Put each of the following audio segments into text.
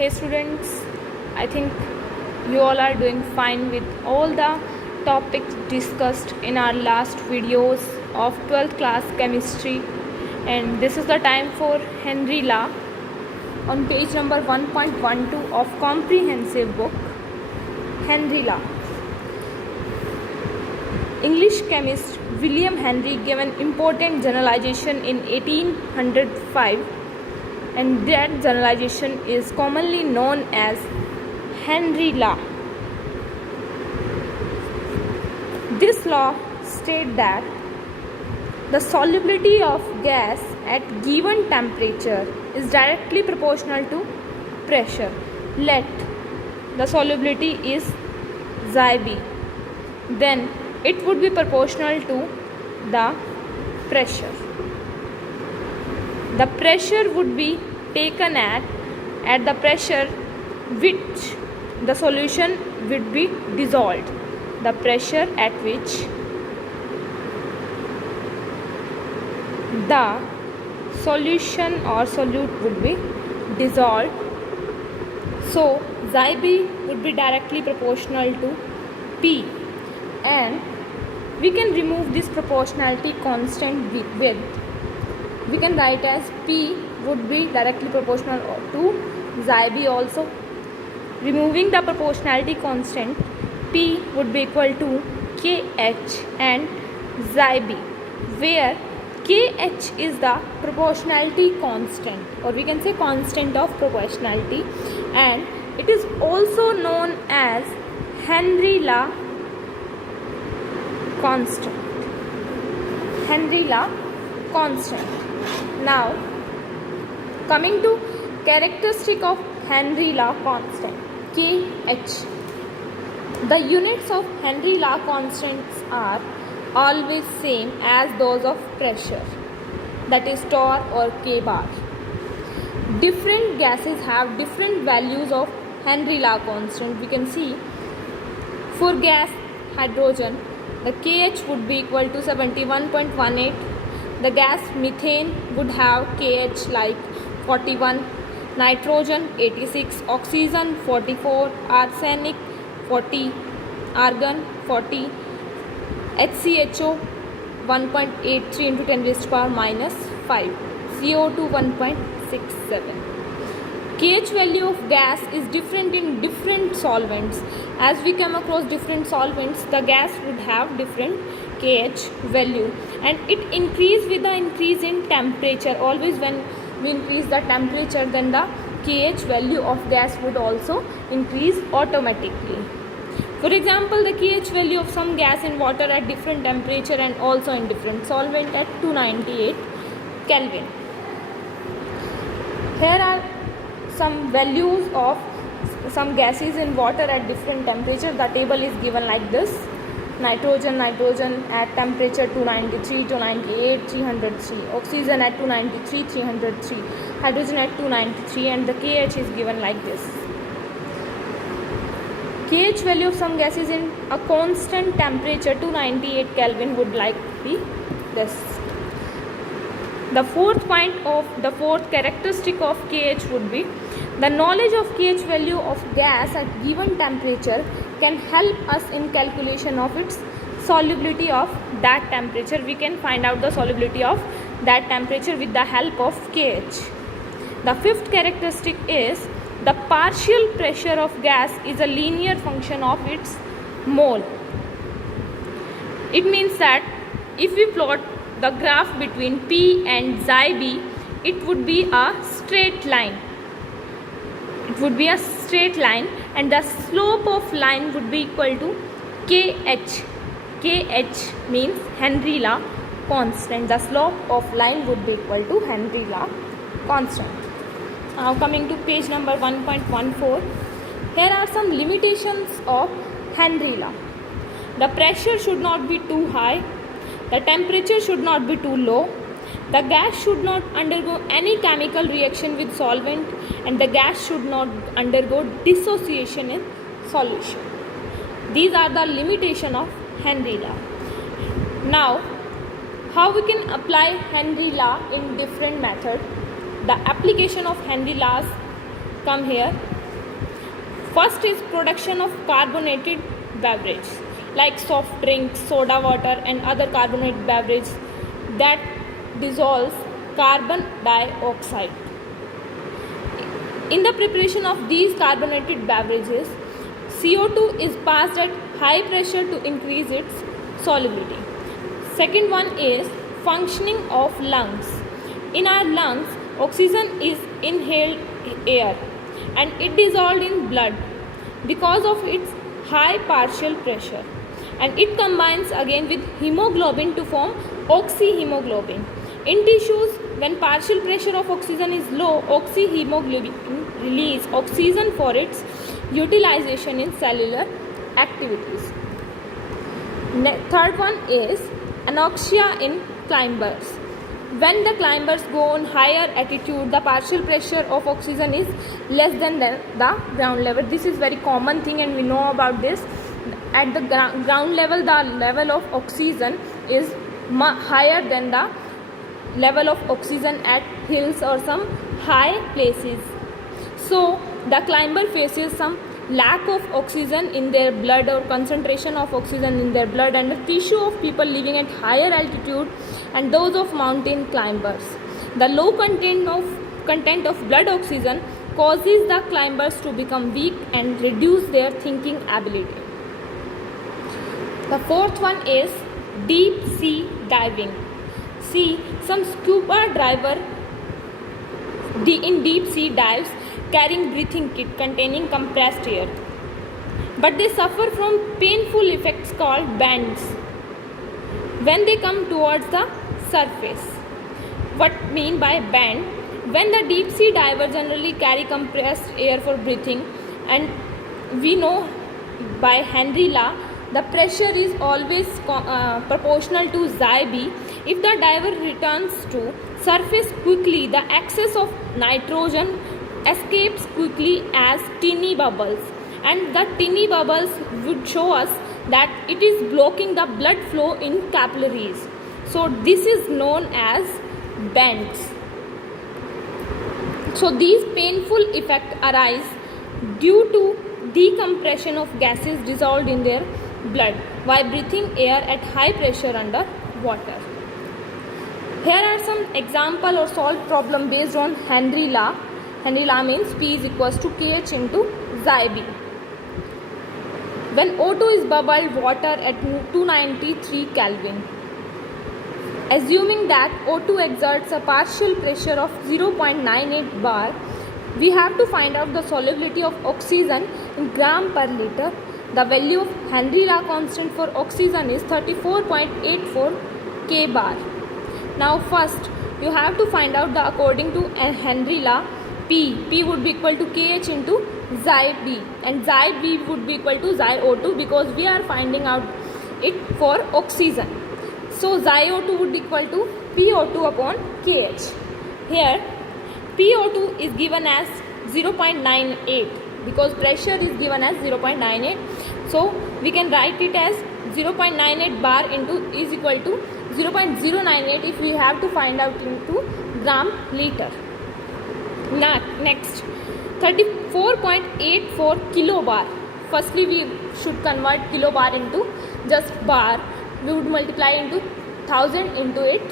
Hey students, I think you all are doing fine with all the topics discussed in our last videos of 12th class chemistry, and this is the time for Henry Law on page number 1.12 of comprehensive book Henry Law. English chemist William Henry gave an important generalization in 1805, and that generalization is commonly known as Henry Law. This law states that the solubility of gas at given temperature is directly proportional to pressure. Let the solubility is Xib, then it would be proportional to the pressure. The pressure would be taken at the pressure which the solution would be dissolved. The pressure at which the solution or solute would be dissolved. So Xib would be directly proportional to P, and we can remove this proportionality constant with we can write as P would be directly proportional to Xib also. Removing the proportionality constant, P would be equal to KH and Xib, where KH is the proportionality constant, or we can say constant of proportionality, and it is also known as Henry Law constant. Henry Law constant. Now, coming to characteristic of Henry Law constant, KH. The units of Henry Law constants are always same as those of pressure, that is torr or K bar. Different gases have different values of Henry Law constant. We can see for gas hydrogen, the KH would be equal to 71.18. The gas methane would have KH like 41, nitrogen 86, oxygen 44, arsenic 40, argon 40, HCHO 1.83 into 10 raised to power minus 5, CO2 1.67. KH value of gas is different in different solvents. As we come across different solvents, the gas would have different KH value, and it increase with the increase in temperature. Always when we increase the temperature, then the KH value of gas would also increase automatically. For example, the KH value of some gas in water at different temperature and also in different solvent at 298 Kelvin. Here are some values of some gases in water at different temperature. The table is given like this. Nitrogen at temperature 293, 298, 303. Oxygen at 293, 303. Hydrogen at 293, and the KH is given like this. KH value of some gases in a constant temperature 298 Kelvin would like be this. The fourth characteristic of KH would be the knowledge of KH value of gas at given temperature can help us in calculation of its solubility of that temperature. We can find out the solubility of that temperature with the help of KH. The fifth characteristic is the partial pressure of gas is a linear function of its mole. It means that if we plot the graph between P and Xib, it would be a straight line. It would be a straight line, and the slope of line would be equal to KH. KH means Henry Law constant. The slope of line would be equal to Henry Law constant. Now coming to page number 1.14, here are some limitations of Henry Law. The pressure should not be too high. The temperature should not be too low. The gas should not undergo any chemical reaction with solvent, and the gas should not undergo dissociation in solution. These are the limitation of Henry Law. Now, how we can apply Henry Law in different methods? The application of Henry Law's come here. First is production of carbonated beverage like soft drinks, soda water and other carbonated beverage that dissolves carbon dioxide. In the preparation of these carbonated beverages, CO2 is passed at high pressure to increase its solubility. Second one is functioning of lungs. In our lungs, oxygen is inhaled air and it dissolved in blood because of its high partial pressure, and it combines again with hemoglobin to form oxyhemoglobin. In tissues, when partial pressure of oxygen is low, oxyhemoglobin release oxygen for its utilization in cellular activities. Third one is anoxia in climbers. When the climbers go on higher altitude, the partial pressure of oxygen is less than the ground level. This is very common thing and we know about this. At the ground level, the level of oxygen is higher than the level of oxygen at hills or some high places. So the climber faces some lack of oxygen in their blood or concentration of oxygen in their blood, and the tissue of people living at higher altitude and those of mountain climbers. The low content of blood oxygen causes the climbers to become weak and reduce their thinking ability. The fourth one is deep sea diving. See, some scuba diver in deep sea dives carrying breathing kit containing compressed air, but they suffer from painful effects called bends when they come towards the surface. What mean by bend? When the deep sea diver generally carry compressed air for breathing, and we know by Henry law the pressure is always proportional to xi b. If the diver returns to surface quickly, the excess of nitrogen escapes quickly as teeny bubbles, and the teeny bubbles would show us that it is blocking the blood flow in capillaries. So this is known as bends. So these painful effects arise due to decompression of gases dissolved in their blood while breathing air at high pressure under water. Here are some example or solved problem based on Henry law. Henry law means P is equals to KH into xi b. When O2 is bubbled water at 293 Kelvin, assuming that O2 exerts a partial pressure of 0.98 bar, we have to find out the solubility of oxygen in gram per liter. The value of Henry law constant for oxygen is 34.84 K bar. Now first you have to find out the according to Henry law P would be equal to KH into xi b, and xi b would be equal to xi O2 because we are finding out it for oxygen. So xi O2 would be equal to PO2 upon KH. Here PO2 is given as 0.98 because pressure is given as 0.98. So we can write it as 0.98 bar into is equal to 0.098 if we have to find out into gram liter. Now next 34.84 kilobar. Firstly we should convert kilobar into just bar. We would multiply into 1000 into it.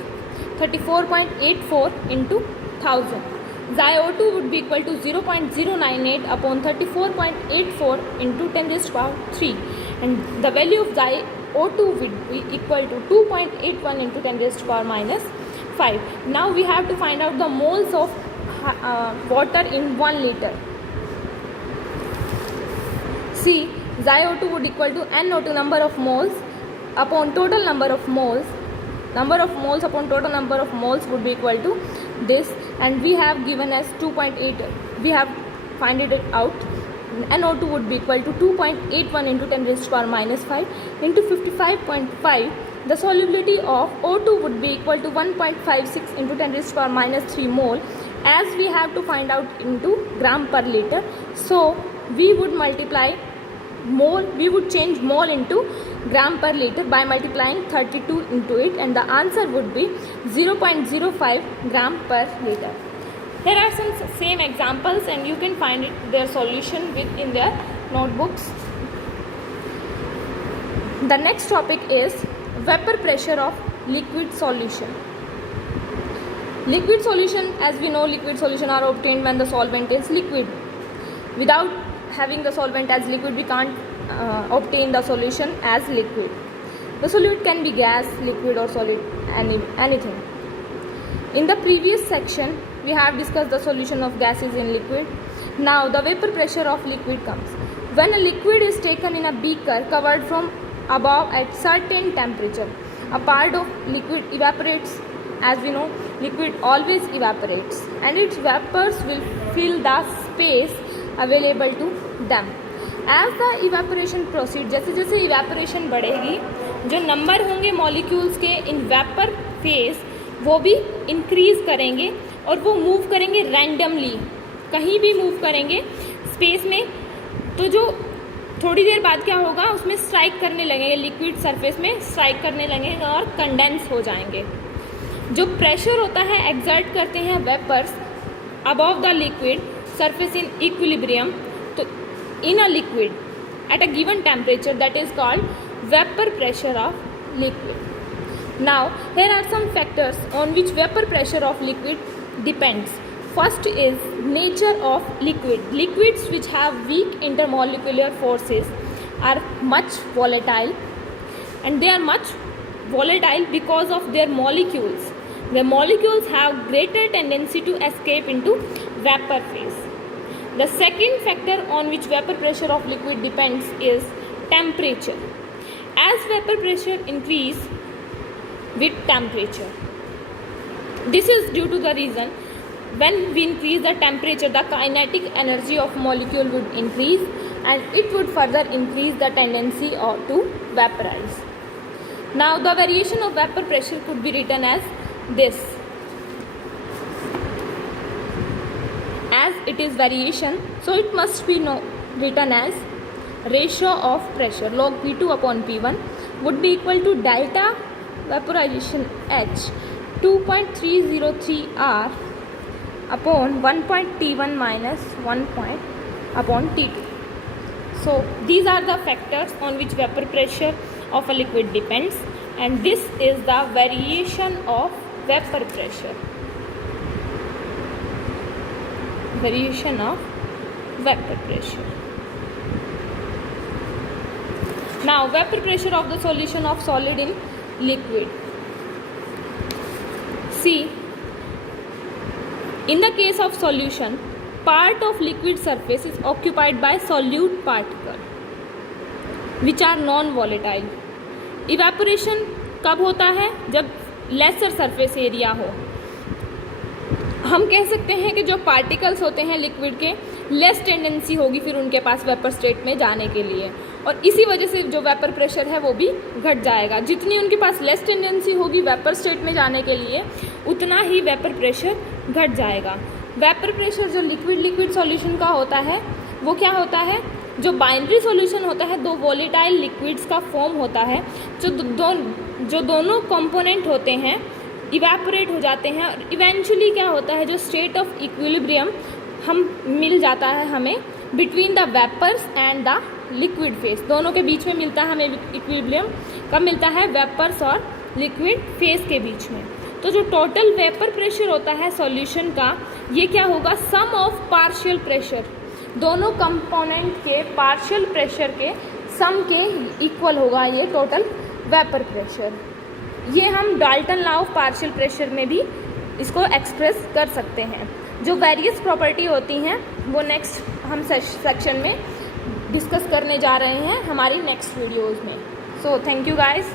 34.84 into 1000. Xi O2 would be equal to 0.098 upon 34.84 into 10 raised to power 3, and the value of xi O2 would be equal to 2.81 into 10 raised to power minus 5. Now we have to find out the moles of water in 1 liter. See, xi O2 would equal to NO2 number of moles upon total number of moles. Number of moles upon total number of moles would be equal to this, and we have given as 2.8. We have find it out. NO2 would be equal to 2.81 into 10 raised to power minus 5 into 55.5. The solubility of O2 would be equal to 1.56 into 10 raised to power minus 3 mole, as we have to find out into gram per liter. So we would multiply mole, we would change mole into gram per liter by multiplying 32 into it, and the answer would be 0.05 gram per liter. Here are some same examples and you can find their solution in their notebooks. The next topic is vapor pressure of liquid solution. Liquid solution, as we know, liquid solution are obtained when the solvent is liquid. Without having the solvent as liquid, we can't obtain the solution as liquid. The solute can be gas, liquid or solid, anything. In the previous section, we have discussed the solution of gases in liquid. Now the vapor pressure of liquid comes. When a liquid is taken in a beaker covered from above at certain temperature, a part of liquid evaporates. As we know, liquid always evaporates and its vapors will fill the space available to them. As the evaporation proceeds, जैसे जैसे evaporation बढ़ेगी, जो number होंगे molecules के in vapour phase वो भी increase करेंगे और वो मूव करेंगे रैंडमली, कहीं भी मूव करेंगे स्पेस में. तो जो थोड़ी देर बाद क्या होगा, उसमें स्ट्राइक करने लगेंगे, लिक्विड सरफेस में स्ट्राइक करने लगेंगे और कंडेंस हो जाएंगे. जो प्रेशर होता है एक्सर्ट करते हैं vapours above the liquid surface in equilibrium. तो in a liquid at a given temperature, that is called vapour pressure of liquid. Now here are some factors on which vapor pressure of liquid depends. First is nature of liquid. Liquids which have weak intermolecular forces are much volatile, and they are much volatile because of their molecules. The molecules have greater tendency to escape into vapor phase. The second factor on which vapor pressure of liquid depends is temperature. As vapor pressure increase with temperature, this is due to the reason when we increase the temperature, the kinetic energy of molecule would increase and it would further increase the tendency to vaporize. Now the variation of vapor pressure could be written as this. As it is variation, so it must be written as ratio of pressure log P2 upon P1 would be equal to delta vaporization H 2.303 R upon 1.T1 minus 1 upon T2. So these are the factors on which vapor pressure of a liquid depends, and this is the variation of vapor pressure. Variation of vapor pressure. Now vapor pressure of the solution of solid in liquid. See, in the case of solution, part of liquid surface is occupied by solute particle which are non-volatile. Evaporation कब होता है, जब laser surface area हो. हम कह सकते हैं कि जो पार्टिकल्स होते हैं लिक्विड के लेस टेंडेंसी होगी फिर उनके पास वेपर स्टेट में जाने के लिए, और इसी वजह से जो वेपर प्रेशर है वो भी घट जाएगा. जितनी उनके पास लेस टेंडेंसी होगी वेपर स्टेट में जाने के लिए, उतना ही वेपर प्रेशर घट जाएगा. वेपर प्रेशर जो लिक्विड सॉल्यूशन का होता है वो क्या होता है, जो बाइनरी सॉल्यूशन होता है, दो वॉलेटाइल लिक्विड्स का फॉर्म होता है, जो दोनों कंपोनेंट होते हैं इवेपोरेट हो जाते हैं और इवेंचुअली क्या होता है, जो स्टेट ऑफ इक्विलिब्रियम हम मिल जाता है हमें between the vapours and the liquid phase. दोनों के बीच में मिलता है हमें इक्विलिब्रियम. कब मिलता है, वेपर्स और लिक्विड फेस के बीच में. तो जो टोटल वेपर प्रेशर होता है सॉल्यूशन का, ये क्या होगा, सम ऑफ पार्शियल प्रेशर, दोनों कंपोनेंट के पार्शियल प्रेशर के सम के इक्वल होगा ये टोटल वेपर प्रेशर. ये हम Dalton law of partial pressure में भी इसको एक्सप्रेस कर सकते हैं. जो वेरियस प्रॉपर्टी होती हैं वो नेक्स्ट हम सेक्शन में डिस्कस करने जा रहे हैं हमारी नेक्स्ट वीडियोज़ में. So thank you guys.